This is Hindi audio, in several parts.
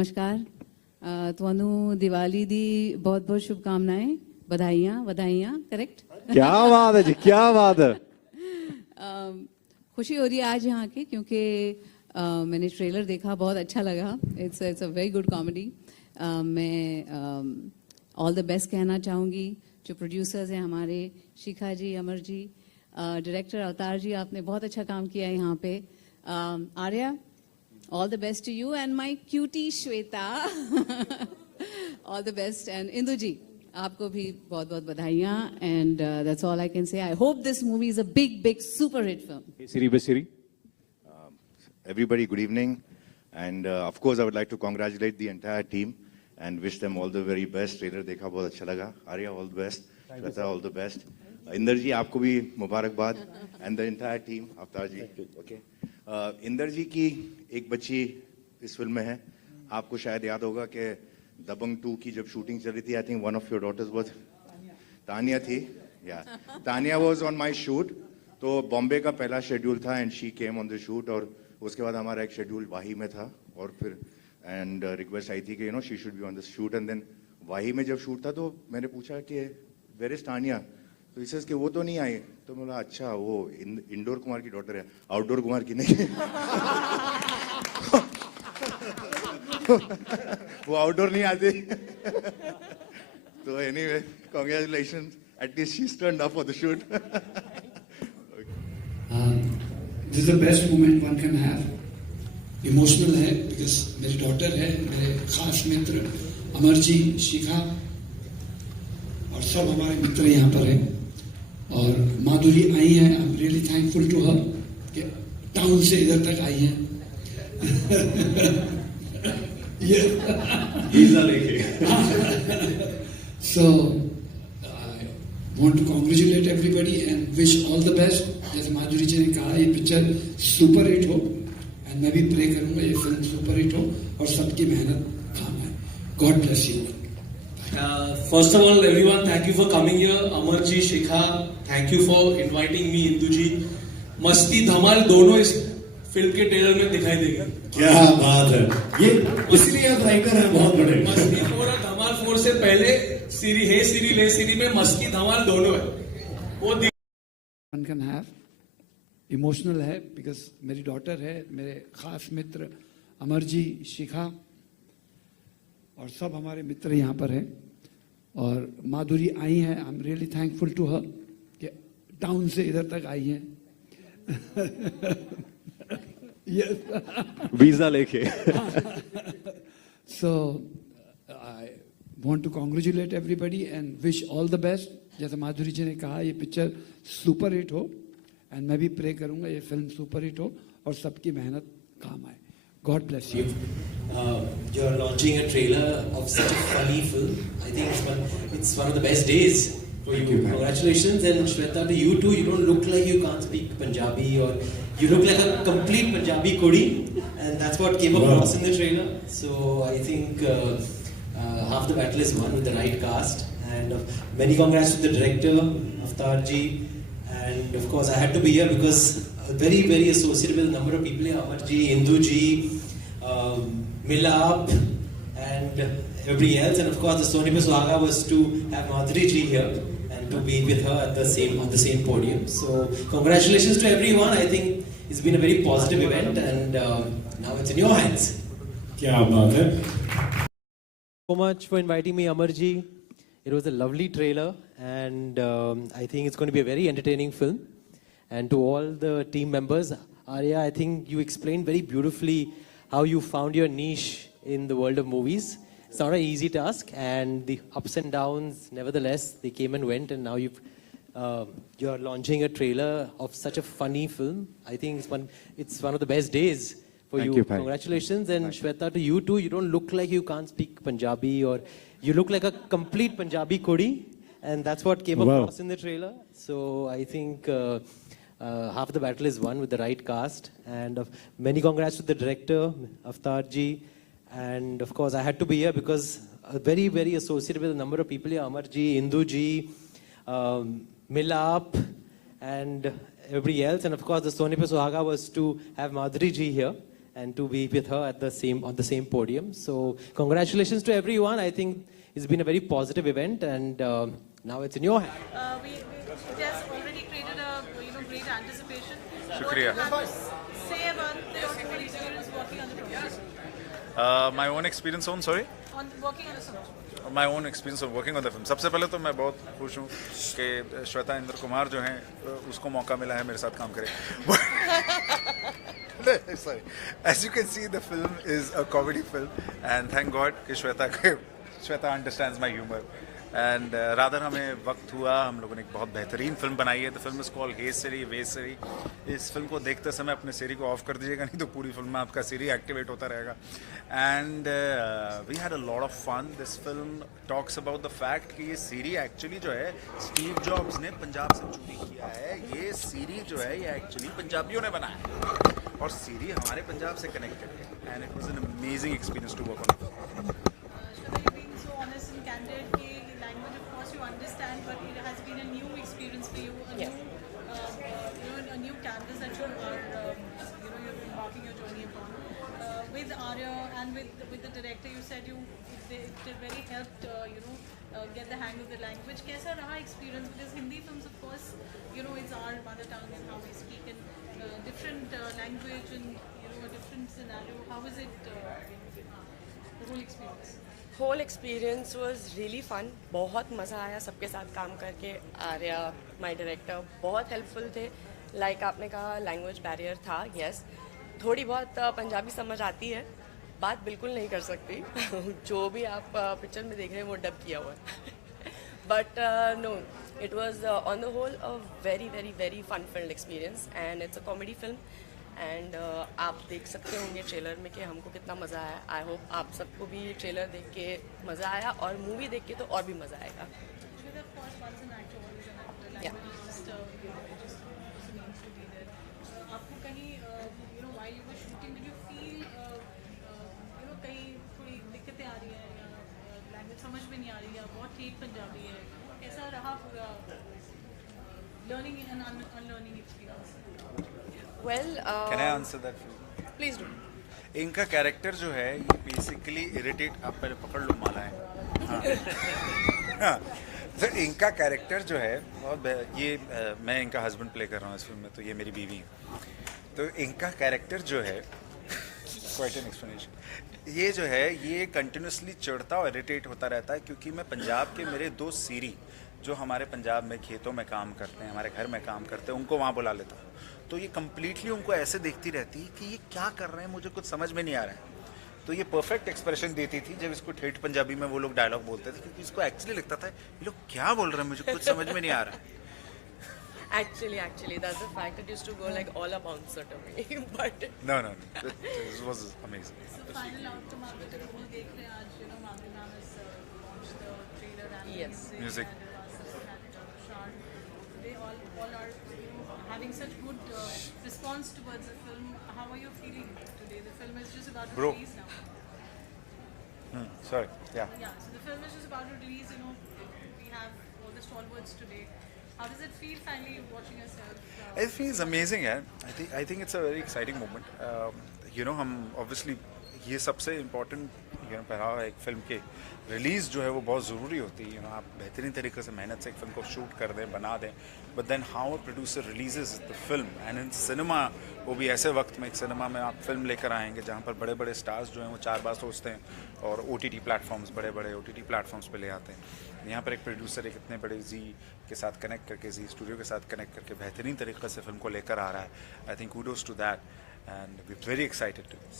नमस्कार ਤੁਹਾਨੂੰ ਦੀਵਾਲੀ ਦੀ ਬਹੁਤ-ਬਹੁਤ ਸ਼ੁਭਕਾਮਨਾएं ਵਧਾਈਆਂ करेक्ट क्या बात है जी, क्या बात है। खुशी हो रही है आज यहाँ के क्योंकि मैंने ट्रेलर देखा, बहुत अच्छा लगा। It's a very good comedy. मैं ऑल द बेस्ट कहना चाहूँगी जो प्रोड्यूसर्स हैं हमारे, शिखा जी, अमर जी, डायरेक्टर अवतार जी, आपने बहुत अच्छा काम किया है यहाँ पे। Arya, all the best to you and my cutie Shweta all the best and Indu ji आपको भी बहुत-बहुत बधाइयाँ and that's all I can say. I hope this movie is a big super hit film. Siri. Everybody, good evening, and of course I would like to congratulate the entire team and wish them all the very best. Trailer देखा बहुत अच्छा लगा. Arya, all the best. Shweta, all the best. Inder जी आपको भी मुबारकबाद and the entire team. अवतार जी, okay. इंदर जी की एक बच्ची इस फिल्म में है। आपको शायद याद होगा कि दबंग 2 की जब शूटिंग चल रही थी, I think one of your daughters was Tania थी, या Tania was on my shoot. तो बॉम्बे का पहला शेड्यूल था and she came on the shoot, और उसके बाद हमारा एक शेड्यूल वाही में था, और फिर एंड रिक्वेस्ट आई थी कि she should be on the shoot. And then वाही में जब शूट था तो मैंने पूछा कि वेयर इज तानिया, तो इसे कि वो तो नहीं आई। तो बोला अच्छा वो इंडोर कुमार की डॉटर है, आउटडोर कुमार की नहीं। वो आउटडोर नहीं आती। तो anyway, congratulations, at least she turned up for the shoot. This is the best moment one can have. Emotional है बिकॉज मेरी डॉटर है, मेरे खास मित्र अमर जी, शिखा और सब हमारे मित्र यहाँ पर हैं, और माधुरी आई हैं। I am really thankful to her कि टाउन से इधर तक आई हैं। वीजा लेके। So I want to congratulate everybody and wish all the best. जैसे माधुरी जी ने कहा, ये पिक्चर सुपर हिट हो, एंड मैं भी प्रे करूंगा ये फिल्म सुपर हिट हो और सबकी मेहनत काम आए। God bless you. First of all, everyone, thank you for coming here. Amar ji, Shikha, thank you for inviting me. Indu ji, मस्ती धमाल दोनों इस फिल्म के ट्रेलर में दिखाई देगी। क्या बात है, ये इसलिए आप राइटर हैं बहुत बड़े। मस्ती 4 और धमाल 4 से पहले सीरी में मस्ती धमाल दोनों है। वो वन कैन हैव। इमोशनल है बिकॉज मेरी डॉटर है, मेरे खास मित्र अमर जी, शिखा और सब हमारे मित्र यहाँ पर हैं, और माधुरी आई हैं। I am really thankful to her कि टाउन से इधर तक आई हैं। वीजा लेके। So I want to congratulate everybody and wish all the best. जैसे माधुरी जी ने कहा, ये पिक्चर सुपर हिट हो, एंड मैं भी प्रे करूंगा ये फिल्म सुपर हिट हो और सबकी मेहनत काम आए। God bless you. You're launching a trailer of such a funny film. I think it's one of the best days for you. Congratulations, and Shweta, to you too. You don't look like you can't speak Punjabi, or you look like a complete Punjabi kudi, and that's what came across in the trailer. So I think half the battle is won with the right cast, and many congrats to the director, Avtar ji, and of course I had to be here because very associated with a number of people here. Amar ji, Indu ji, Milap, and everybody else, and of course the Soni Pe Suhaga was to have Madhuri ji here and to be with her at the same podium. So congratulations to everyone. I think it's been a very positive event, and now it's in your hands. क्या बात है। So much for inviting me, Amar ji. It was a lovely trailer, and I think it's going to be a very entertaining film. And to all the team members, Arya, I think you explained very beautifully how you found your niche in the world of movies. It's not an easy task, and the ups and downs, nevertheless, they came and went, and now you're launching a trailer of such a funny film. I think it's one of the best days for Thank you. you, Bhai. Congratulations, and Shweta, to you too. You don't look like you can't speak Punjabi, or you look like a complete Punjabi kudi, and that's what came across in the trailer. So I think half the battle is won with the right cast, and many congrats to the director, Avtar ji, and of course I had to be here because very associated with a number of people here. Amar ji, Indu ji, Milap, and everybody else, and of course the Soni Pe Suhaga was to have Madhuri ji here and to be with her at on the same podium. So congratulations to everyone. I think it's been a very positive event, and now it's in your hands. It has already created a great anticipation. Shukriya. What do you have to say about your whole experience working on the film? My own experience on, sorry? On working on the film. My own experience of working on the film. सबसे पहले तो मैं बहुत खुश हूँ कि श्वेता इंद्र कुमार जो हैं उसको मौका मिला है मेरे साथ काम करे. Sorry. As you can see, the film is a comedy film, and thank God कि Shweta understands my humor. And rather हमें वक्त हुआ, हम लोगों ने एक बहुत बेहतरीन फिल्म बनाई है. The film is called Hey Siri, Wey Siri. इस फिल्म को देखते समय अपने सिरी को ऑफ कर दीजिएगा, नहीं तो पूरी फिल्म में आपका सिरी एक्टिवेट होता रहेगा. And we had a lot of fun. This film talks about the fact कि ये सिरी एक्चुअली जो है स्टीव जॉब्स ने पंजाब से चोरी किया है. ये सिरी जो है ये एक्चुअली पंजाबियों ने बनाया है और सिरी हमारे पंजाब से कनेक्टेड है. And it was an amazing experience to work on it. Shweta, you've been so honest and candid. Language, of course, you understand, but it has been a new experience for you. A new canvas that you are, you're embarking your journey upon. With Arya and with the director, you said it really helped, get the hang of the language. कैसा रहा experience? Because Hindi films, of course, it's our mother tongue and how we speak in different language and a different scenario. How was it? The whole experience. Whole experience was really fun. बहुत मज़ा आया सबके साथ काम करके. आर्या माय डायरेक्टर बहुत हेल्पफुल थे. लाइक आपने कहा लैंग्वेज बैरियर था. यस, थोड़ी बहुत पंजाबी समझ आती है, बात बिल्कुल नहीं कर सकती. जो भी आप पिक्चर में देख रहे हैं वो डब किया हुआ है. But no, it was on the whole a very very very fun film experience, and it's a comedy film. And आप देख सकते होंगे ट्रेलर में कि हमको कितना मज़ा आया. आई होप आप सबको भी ट्रेलर देख के मज़ा आया, और मूवी देख के तो और भी मज़ा आएगा. आपको कहीं while you were shooting, did you feel कहीं थोड़ी दिक्कतें आ रही हैं या लैंग्वेज समझ में नहीं आ रही, या बहुत ठीक पंजाबी है? कैसा रहा पूरा learning and unlearning experience? Well, Can I answer that? Please do. इनका कैरेक्टर जो है ये बेसिकली इरिटेट. आप पहले पकड़ लो मालाएं. हाँ. तो इनका कैरेक्टर जो है बहुत ये मैं इनका हस्बैंड प्ले कर रहा हूँ इस फिल्म में, तो ये मेरी बीवी है. तो इनका कैरेक्टर जो है क्वाइट एन एक्सप्लेनेशन. ये जो है ये कंटिन्यूसली चिढ़ता और इरिटेट होता रहता है, क्योंकि मैं पंजाब के मेरे दो सीरी जो हमारे पंजाब में खेतों में काम करते हैं, हमारे घर में काम करते हैं, उनको वहाँ बुला लेता हूँ. तो ये कम्प्लीटली उनको ऐसे देखती रहती कि ये क्या कर रहे हैं, मुझे कुछ समझ में नहीं आ रहा है. तो ये परफेक्ट एक्सप्रेशन देती थी जब इसको ठेठ पंजाबी में वो लोग डायलॉग बोलते थे, क्योंकि इसको एक्चुअली लगता था ये लोग क्या बोल रहे हैं, मुझे कुछ समझ में नहीं आ रहा है. Actually, that's the fact. It used to go like all a bouncer to me. But No. This was amazing. So final outcome आप तो रोल देख रहे हैं आज. Madhuri ma'am has launched the trailer and Yes. Music. They all are having such good response towards the film. How are you feeling today? The film is just about to Bro. release now. Sorry. Yeah. Yeah, so the film is just about to release. We have all the stalwarts today. How does it feel finally watching yourself? It feels amazing, यार. I think it's a very exciting moment. हम obviously ये सबसे important पहला एक फिल्म के रिलीज़ जो है वो बहुत ज़रूरी होती है. आप बेहतरीन तरीके से मेहनत से एक फिल्म को शूट कर दें, बना दें, but then how a producer releases the film and in cinema, वो भी ऐसे वक्त में एक सिनेमा में आप फिल्म लेकर आएंगे जहाँ पर बड़े बड़े स्टार्स जो हैं वो 4 बार सोचते हैं और OTT प्लेटफॉर्म्स, बड़े बड़े OTT प्लेटफॉर्म्स पे ले आते हैं. यहाँ पर एक प्रोड्यूसर एक इतने बड़े जी के साथ कनेक्ट करके, जी स्टूडियो के साथ कनेक्ट करके बेहतरीन तरीके से फिल्म को लेकर आ रहा है. I think kudos to that, and we're very excited to this.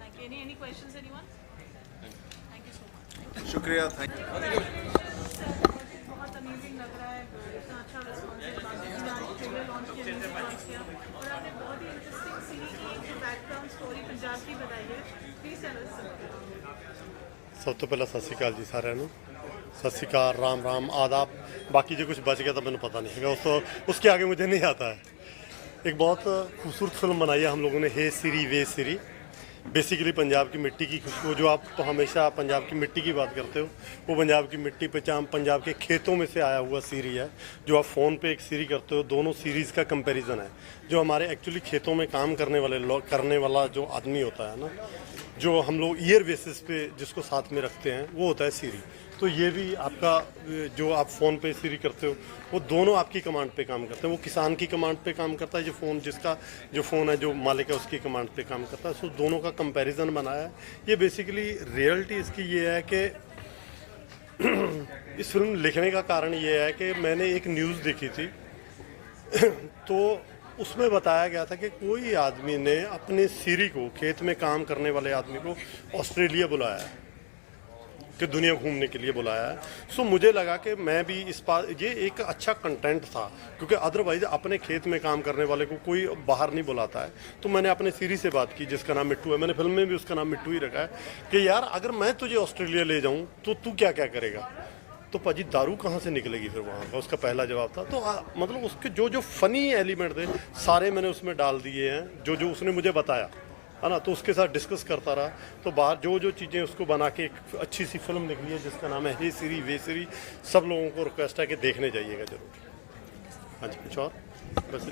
Thank you. Any questions, anyone? Thank you so much. शुक्रिया. Thank you. बहुत अमेजिंग लग रहा है, इतना अच्छा रिस्पॉन्स है. बाकी आज ट्रेलर लॉन्च किया, म्यूजिक लॉन्च किया, और आपने बहुत ही इंटरेस्टिंग सीरी की एक जो बैकग्राउंड स्टोरी पंजाब की बताई है. Please tell us. ਸਭ ਤੋਂ ਪਹਿਲਾਂ ਸਤਿ ਸ਼੍ਰੀ ਅਕਾਲ ਜੀ ਸਾਰਿਆਂ ਨੂੰ. सत श्रीकाल, राम राम, आदाब. बाकी जो कुछ बच गया तो मैंने पता नहीं है, उसके आगे मुझे नहीं आता है. एक बहुत खूबसूरत फिल्म बनाई है हम लोगों ने, हे सिरी वे सिरी. बेसिकली पंजाब की मिट्टी की खुशबू, जो आप तो हमेशा पंजाब की मिट्टी की बात करते हो, वो पंजाब की मिट्टी पे पंजाब के खेतों में से आया हुआ सीरी है। जो आप फ़ोन पे एक सीरी करते हो, दोनों सीरीज़ का कंपैरिजन है। जो हमारे एक्चुअली खेतों में काम करने वाला जो आदमी होता है ना, जो हम लोग ईयर बेसिस पे जिसको साथ में रखते हैं, वो होता है सीरी। तो ये भी आपका जो आप फ़ोन पे सीरी करते हो, वो दोनों आपकी कमांड पे काम करते हैं। वो किसान की कमांड पे काम करता है, जिसका जो फ़ोन है, जो मालिक है, उसकी कमांड पे काम करता है। सो दोनों का कंपैरिजन बनाया है। ये बेसिकली रियलिटी इसकी ये है कि इस फिल्म लिखने का कारण ये है कि मैंने एक न्यूज़ देखी थी तो उसमें बताया गया था कि कोई आदमी ने अपने सीरी को, खेत में काम करने वाले आदमी को ऑस्ट्रेलिया बुलाया है, कि दुनिया घूमने के लिए बुलाया है। सो मुझे लगा कि मैं भी ये एक अच्छा कंटेंट था, क्योंकि अदरवाइज अपने खेत में काम करने वाले को कोई बाहर नहीं बुलाता है। तो मैंने अपने सीरी से बात की, जिसका नाम मिट्टू है। मैंने फिल्म में भी उसका नाम मिट्टू ही रखा है कि यार अगर मैं तुझे ऑस्ट्रेलिया ले जाऊँ तो तू क्या क्या करेगा। तो पाजी दारू कहाँ से निकलेगी फिर वहाँ का, उसका पहला जवाब था। तो मतलब उसके जो फनी एलिमेंट थे सारे मैंने उसमें डाल दिए हैं, जो उसने मुझे बताया है ना। तो उसके साथ डिस्कस करता रहा, तो बाहर जो चीज़ें उसको बना के एक अच्छी सी फिल्म निकली है, जिसका नाम है हे सीरी वे सीरी। सब लोगों को रिक्वेस्ट है कि देखने जाइएगा जरूर। हाँ जी, कुछ और बस।